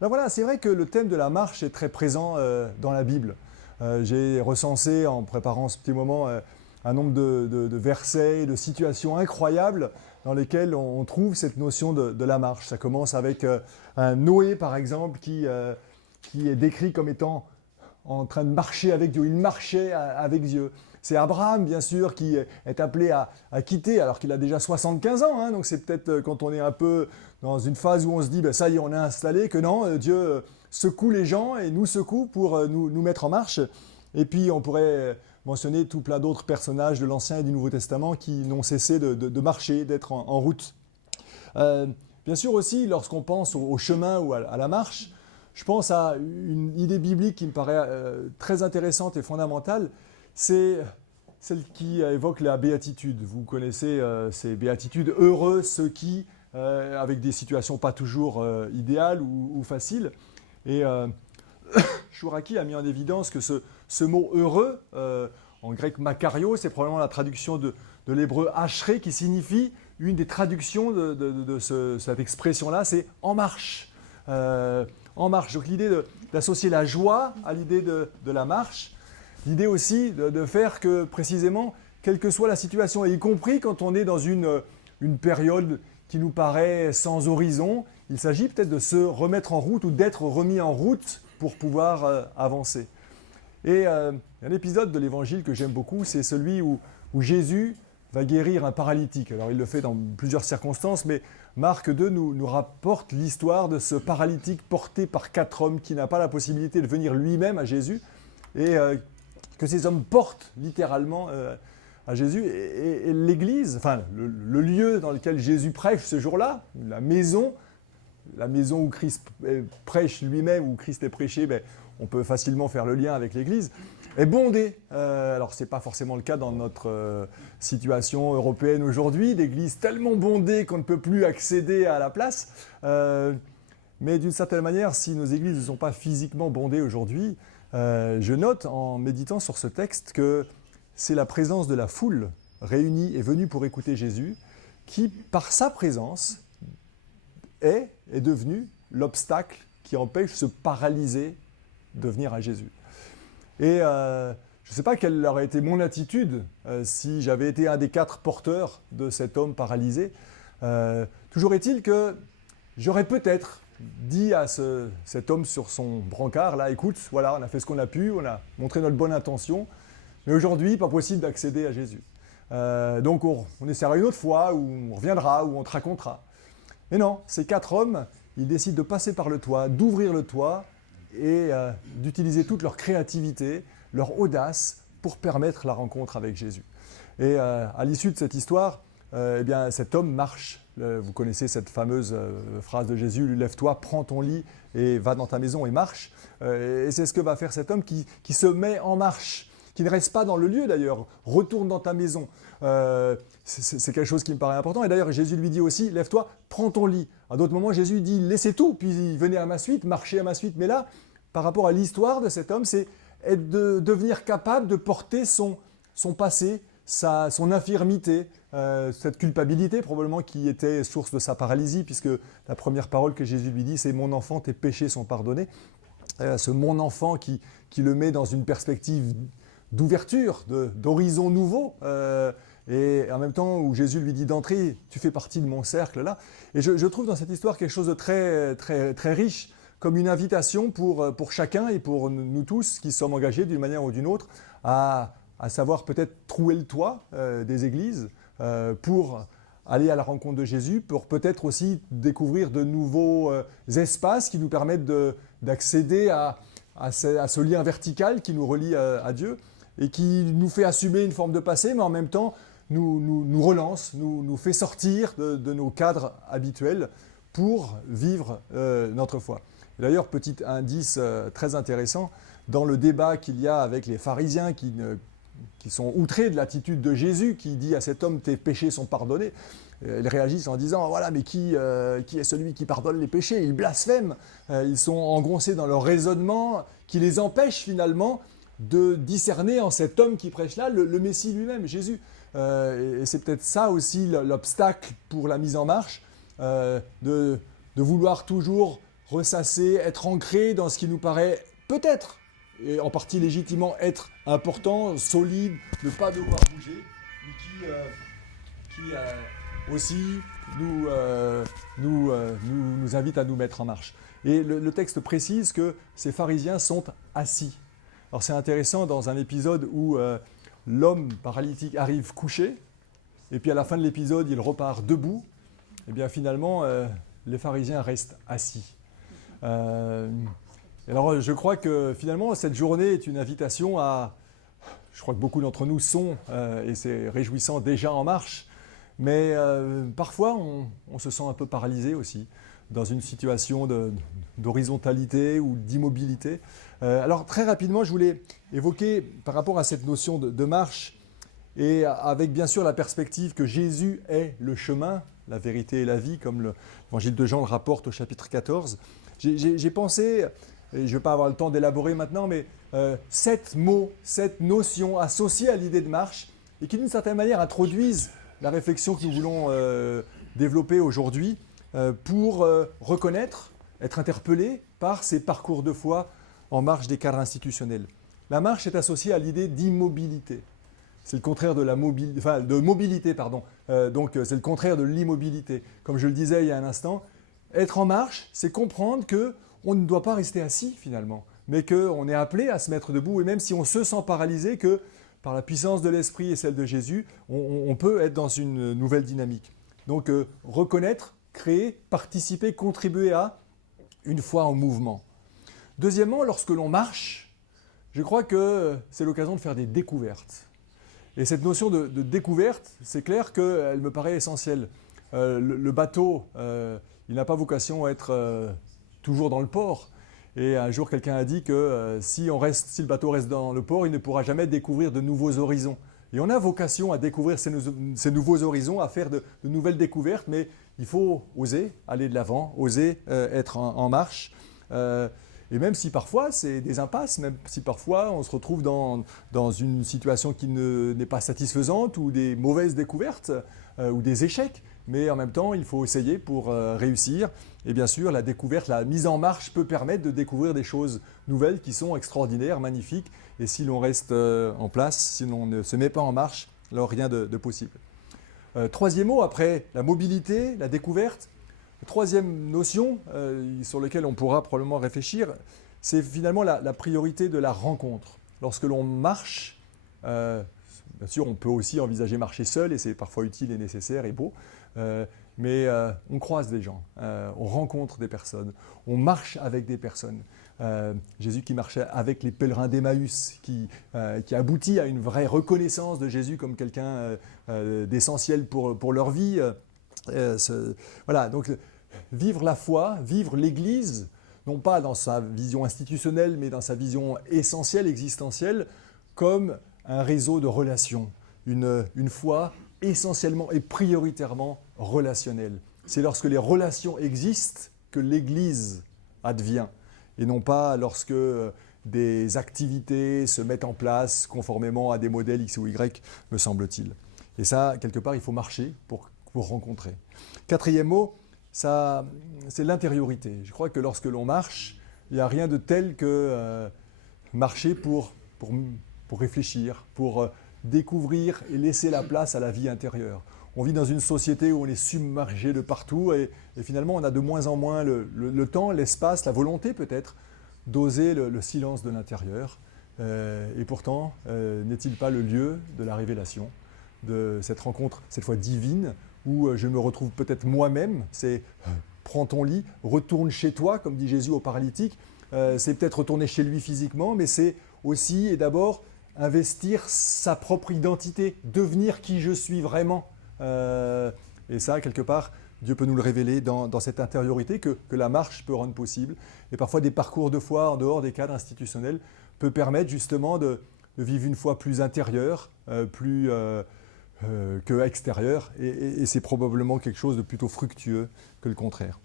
Alors voilà, c'est vrai que le thème de la marche est très présent dans la Bible. J'ai recensé en préparant ce petit moment un nombre de versets, de situations incroyables dans lesquelles on trouve cette notion de la marche. Ça commence avec un Noé, par exemple, qui est décrit comme étant en train de marcher avec Dieu. Il marchait avec Dieu. C'est Abraham, bien sûr, qui est appelé à quitter, alors qu'il a déjà 75 ans. Donc c'est peut-être quand on est un peu dans une phase où on se dit, ben, ça y est, on est installé, que non, Dieu secoue les gens et nous secoue pour nous mettre en marche. Et puis on pourrait mentionner tout plein d'autres personnages de l'Ancien et du Nouveau Testament qui n'ont cessé de marcher, d'être en route. Bien sûr aussi, lorsqu'on pense au chemin ou à la marche, je pense à une idée biblique qui me paraît très intéressante et fondamentale, c'est celle qui évoque la béatitude. Vous connaissez ces béatitudes, heureux ceux qui, avec des situations pas toujours idéales ou faciles. Et Chouraki a mis en évidence que ce mot heureux, en grec makario, c'est probablement la traduction de l'hébreu ashré, qui signifie, une des traductions de cette expression-là, c'est en marche. En marche. Donc l'idée d'associer la joie à l'idée de la marche, l'idée aussi de faire que précisément, quelle que soit la situation, et y compris quand on est dans une période qui nous paraît sans horizon, il s'agit peut-être de se remettre en route ou d'être remis en route pour pouvoir avancer. Et un épisode de l'Évangile que j'aime beaucoup, c'est celui où Jésus va guérir un paralytique. Alors il le fait dans plusieurs circonstances, mais Marc 2 nous rapporte l'histoire de ce paralytique porté par 4 hommes qui n'a pas la possibilité de venir lui-même à Jésus, et que ces hommes portent littéralement à Jésus. Et l'église, enfin le lieu dans lequel Jésus prêche ce jour-là, la maison où Christ prêche lui-même, où Christ est prêché, ben, on peut facilement faire le lien avec l'église, est bondée. Alors ce n'est pas forcément le cas dans notre situation européenne aujourd'hui, d'églises tellement bondées qu'on ne peut plus accéder à la place. Mais d'une certaine manière, si nos églises ne sont pas physiquement bondées aujourd'hui, je note en méditant sur ce texte que c'est la présence de la foule réunie et venue pour écouter Jésus qui, par sa présence, est devenu l'obstacle qui empêche ce paralysé de venir à Jésus. Et je ne sais pas quelle aurait été mon attitude si j'avais été un des 4 porteurs de cet homme paralysé. Toujours est-il que j'aurais peut-être dit à cet homme sur son brancard, là, écoute, voilà, on a fait ce qu'on a pu, on a montré notre bonne intention, mais aujourd'hui, pas possible d'accéder à Jésus. Donc on essaiera une autre fois, ou on reviendra, ou on te racontera. Mais non, ces 4 hommes, ils décident de passer par le toit, d'ouvrir le toit et d'utiliser toute leur créativité, leur audace pour permettre la rencontre avec Jésus. Et à l'issue de cette histoire, eh bien, cet homme marche. Vous connaissez cette fameuse phrase de Jésus, « Lève-toi, prends ton lit et va dans ta maison et marche ». Et c'est ce que va faire cet homme qui se met en marche, qui ne reste pas dans le lieu d'ailleurs, retourne dans ta maison. C'est quelque chose qui me paraît important. Et d'ailleurs, Jésus lui dit aussi, lève-toi, prends ton lit. À d'autres moments, Jésus dit, laissez tout, puis venez à ma suite, marchez à ma suite. Mais là, par rapport à l'histoire de cet homme, c'est de devenir capable de porter son passé, son infirmité, cette culpabilité probablement qui était source de sa paralysie, puisque la première parole que Jésus lui dit, c'est « Mon enfant, tes péchés sont pardonnés ». Ce « mon enfant » qui le met dans une perspective d'ouverture, d'horizon nouveau, et en même temps où Jésus lui dit d'entrer, tu fais partie de mon cercle là. Et je trouve dans cette histoire quelque chose de très, très, très riche, comme une invitation pour chacun et pour nous tous qui sommes engagés d'une manière ou d'une autre à savoir peut-être trouer le toit des églises pour aller à la rencontre de Jésus, pour peut-être aussi découvrir de nouveaux espaces qui nous permettent d'accéder à ce lien vertical qui nous relie à Dieu et qui nous fait assumer une forme de passé, mais en même temps nous relance, nous fait sortir de nos cadres habituels pour vivre notre foi. D'ailleurs, petit indice très intéressant, dans le débat qu'il y a avec les pharisiens qui sont outrés de l'attitude de Jésus, qui dit à cet homme « tes péchés sont pardonnés », ils réagissent en disant « voilà, mais qui est celui qui pardonne les péchés ?» Ils blasphèment, ils sont engoncés dans leur raisonnement qui les empêche finalement de discerner en cet homme qui prêche là le Messie lui-même, Jésus. Et c'est peut-être ça aussi l'obstacle pour la mise en marche, de vouloir toujours ressasser, être ancré dans ce qui nous paraît peut-être, et en partie légitimement, être important, solide, ne pas devoir bouger, mais qui aussi nous invite à nous mettre en marche. Et le texte précise que ces pharisiens sont assis. Alors c'est intéressant dans un épisode où l'homme paralytique arrive couché, et puis à la fin de l'épisode, il repart debout. Et bien finalement, les pharisiens restent assis. Alors je crois que finalement, cette journée est une invitation à... Je crois que beaucoup d'entre nous sont, et c'est réjouissant, déjà en marche. Mais parfois, on se sent un peu paralysé aussi, dans une situation d'horizontalité ou d'immobilité. Alors très rapidement, je voulais évoquer par rapport à cette notion de marche, et avec bien sûr la perspective que Jésus est le chemin, la vérité et la vie, comme l'évangile de Jean le rapporte au chapitre 14. J'ai pensé, et je ne vais pas avoir le temps d'élaborer maintenant, mais 7 mots, 7 notions associées à l'idée de marche, et qui d'une certaine manière introduisent la réflexion que nous voulons développer aujourd'hui pour reconnaître, être interpellé par ces parcours de foi en marge des cadres institutionnels. La marche est associée à l'idée d'immobilité. C'est le contraire de mobilité, pardon. Donc c'est le contraire de l'immobilité. Comme je le disais il y a un instant, être en marche, c'est comprendre qu'on ne doit pas rester assis finalement, mais qu'on est appelé à se mettre debout, et même si on se sent paralysé, que par la puissance de l'Esprit et celle de Jésus, on peut être dans une nouvelle dynamique. Donc reconnaître, créer, participer, contribuer à une foi en mouvement. Deuxièmement, lorsque l'on marche, je crois que c'est l'occasion de faire des découvertes. Et cette notion de découverte, c'est clair qu'elle me paraît essentielle. Le bateau, il n'a pas vocation à être toujours dans le port. Et un jour, quelqu'un a dit que si le bateau reste dans le port, il ne pourra jamais découvrir de nouveaux horizons. Et on a vocation à découvrir ces nouveaux horizons, à faire de nouvelles découvertes, mais il faut oser aller de l'avant, oser être en marche. Et même si parfois c'est des impasses, même si parfois on se retrouve dans une situation qui n'est pas satisfaisante, ou des mauvaises découvertes, ou des échecs, mais en même temps il faut essayer pour réussir. Et bien sûr, la découverte, la mise en marche peut permettre de découvrir des choses nouvelles qui sont extraordinaires, magnifiques. Et si l'on reste en place, si l'on ne se met pas en marche, alors rien de possible. Troisième mot, après la mobilité, la découverte. Troisième notion sur laquelle on pourra probablement réfléchir, c'est finalement la priorité de la rencontre. Lorsque l'on marche, bien sûr on peut aussi envisager marcher seul, et c'est parfois utile et nécessaire et beau, mais on croise des gens, on rencontre des personnes, on marche avec des personnes. Jésus qui marchait avec les pèlerins d'Emmaüs, qui aboutit à une vraie reconnaissance de Jésus comme quelqu'un d'essentiel pour leur vie. Voilà, donc vivre la foi, vivre l'Église, non pas dans sa vision institutionnelle, mais dans sa vision essentielle, existentielle, comme un réseau de relations, une foi essentiellement et prioritairement relationnelle. C'est lorsque les relations existent que l'Église advient, et non pas lorsque des activités se mettent en place conformément à des modèles X ou Y, me semble-t-il. Et ça, quelque part, il faut marcher pour rencontrer. Quatrième mot, c'est l'intériorité. Je crois que lorsque l'on marche, il n'y a rien de tel que marcher pour réfléchir, pour découvrir et laisser la place à la vie intérieure. On vit dans une société où on est submergé de partout, et finalement on a de moins en moins le temps, l'espace, la volonté peut-être d'oser le silence de l'intérieur. Et pourtant, n'est-il pas le lieu de la révélation, de cette rencontre, cette fois divine, où je me retrouve peut-être moi-même? C'est prends ton lit, retourne chez toi, comme dit Jésus au paralytique. C'est peut-être retourner chez lui physiquement, mais c'est aussi et d'abord investir sa propre identité, devenir qui je suis vraiment. Et ça, quelque part, Dieu peut nous le révéler dans cette intériorité que la marche peut rendre possible. Et parfois, des parcours de foi en dehors des cadres institutionnels peut permettre justement de vivre une foi plus intérieure, plus que extérieure. Et c'est probablement quelque chose de plutôt fructueux que le contraire.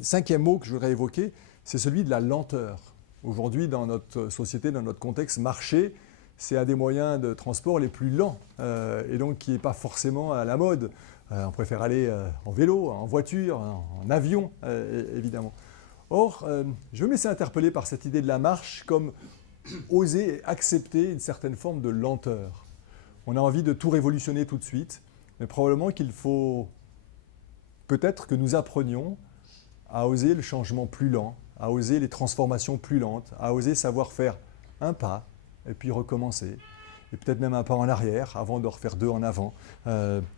Cinquième mot que je voudrais évoquer, c'est celui de la lenteur. Aujourd'hui, dans notre société, dans notre contexte, marcher, c'est un des moyens de transport les plus lents, et donc qui n'est pas forcément à la mode. On préfère aller en vélo, en voiture, en avion, évidemment. Or, je me laissais interpeller par cette idée de la marche comme oser accepter une certaine forme de lenteur. On a envie de tout révolutionner tout de suite, mais probablement qu'il faut peut-être que nous apprenions à oser le changement plus lent, à oser les transformations plus lentes, à oser savoir faire un pas et puis recommencer, et peut-être même un pas en arrière avant de refaire deux en avant,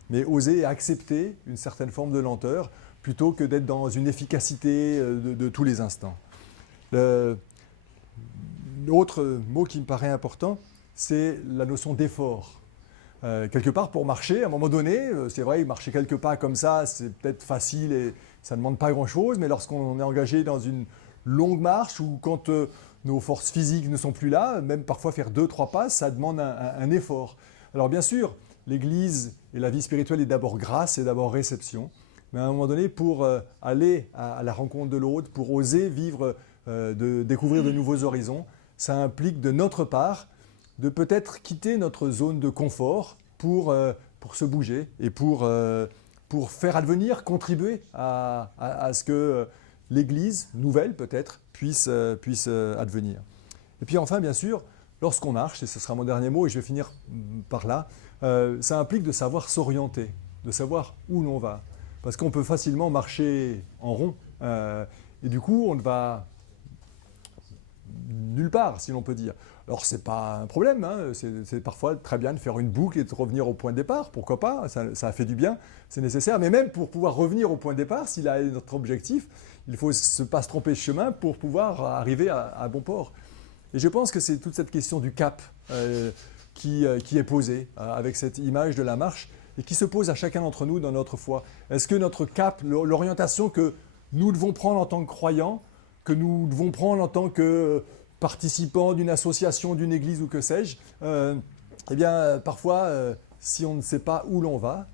mais oser accepter une certaine forme de lenteur plutôt que d'être dans une efficacité de tous les instants. L'autre mot qui me paraît important, c'est la notion d'effort. Quelque part, pour marcher, à un moment donné, c'est vrai, marcher quelques pas comme ça, c'est peut-être facile et ça ne demande pas grand-chose, mais lorsqu'on est engagé dans une longue marche ou quand nos forces physiques ne sont plus là, même parfois faire 2-3 pas, ça demande un effort. Alors bien sûr, l'Église et la vie spirituelle est d'abord grâce et d'abord réception, mais à un moment donné, pour aller à la rencontre de l'autre, pour oser vivre, de découvrir de nouveaux horizons, ça implique de notre part de peut-être quitter notre zone de confort pour se bouger et pour faire advenir, contribuer à ce que l'Église, nouvelle peut-être, puisse advenir. Et puis enfin, bien sûr, lorsqu'on marche, et ce sera mon dernier mot et je vais finir par là, ça implique de savoir s'orienter, de savoir où l'on va. Parce qu'on peut facilement marcher en rond et du coup, on ne va nulle part, si l'on peut dire. Alors, ce n'est pas un problème, hein. C'est parfois très bien de faire une boucle et de revenir au point de départ, pourquoi pas, ça fait du bien, c'est nécessaire. Mais même pour pouvoir revenir au point de départ, s'il a notre objectif, il faut pas se tromper de chemin pour pouvoir arriver à bon port. Et je pense que c'est toute cette question du cap qui est posée avec cette image de la marche et qui se pose à chacun d'entre nous dans notre foi. Est-ce que notre cap, l'orientation que nous devons prendre en tant que croyants, que nous devons prendre en tant que participants d'une association, d'une église ou que sais-je, eh bien, parfois, si on ne sait pas où l'on va,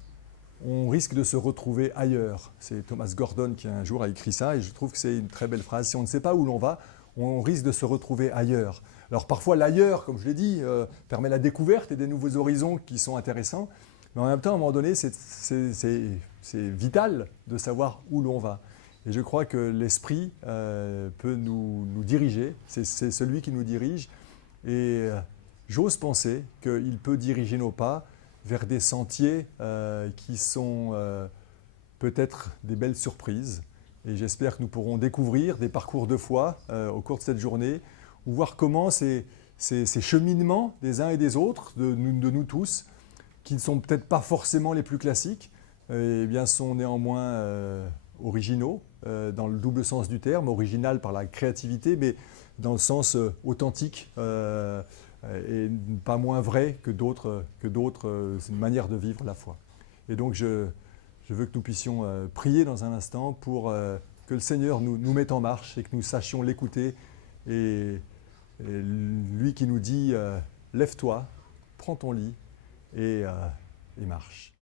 on risque de se retrouver ailleurs. C'est Thomas Gordon qui un jour a écrit ça et je trouve que c'est une très belle phrase. Si on ne sait pas où l'on va, on risque de se retrouver ailleurs. Alors parfois, l'ailleurs, comme je l'ai dit, permet la découverte et des nouveaux horizons qui sont intéressants, mais en même temps, à un moment donné, c'est vital de savoir où l'on va. Et je crois que l'esprit peut nous diriger, c'est celui qui nous dirige. Et j'ose penser qu'il peut diriger nos pas vers des sentiers qui sont peut-être des belles surprises. Et j'espère que nous pourrons découvrir des parcours de foi au cours de cette journée, ou voir comment ces cheminements des uns et des autres, de nous tous, qui ne sont peut-être pas forcément les plus classiques, eh bien sont néanmoins originaux, dans le double sens du terme, original par la créativité, mais dans le sens authentique et pas moins vrai que d'autres manières de vivre la foi. Et donc je veux que nous puissions prier dans un instant pour que le Seigneur nous mette en marche et que nous sachions l'écouter et lui qui nous dit lève-toi, prends ton lit et marche.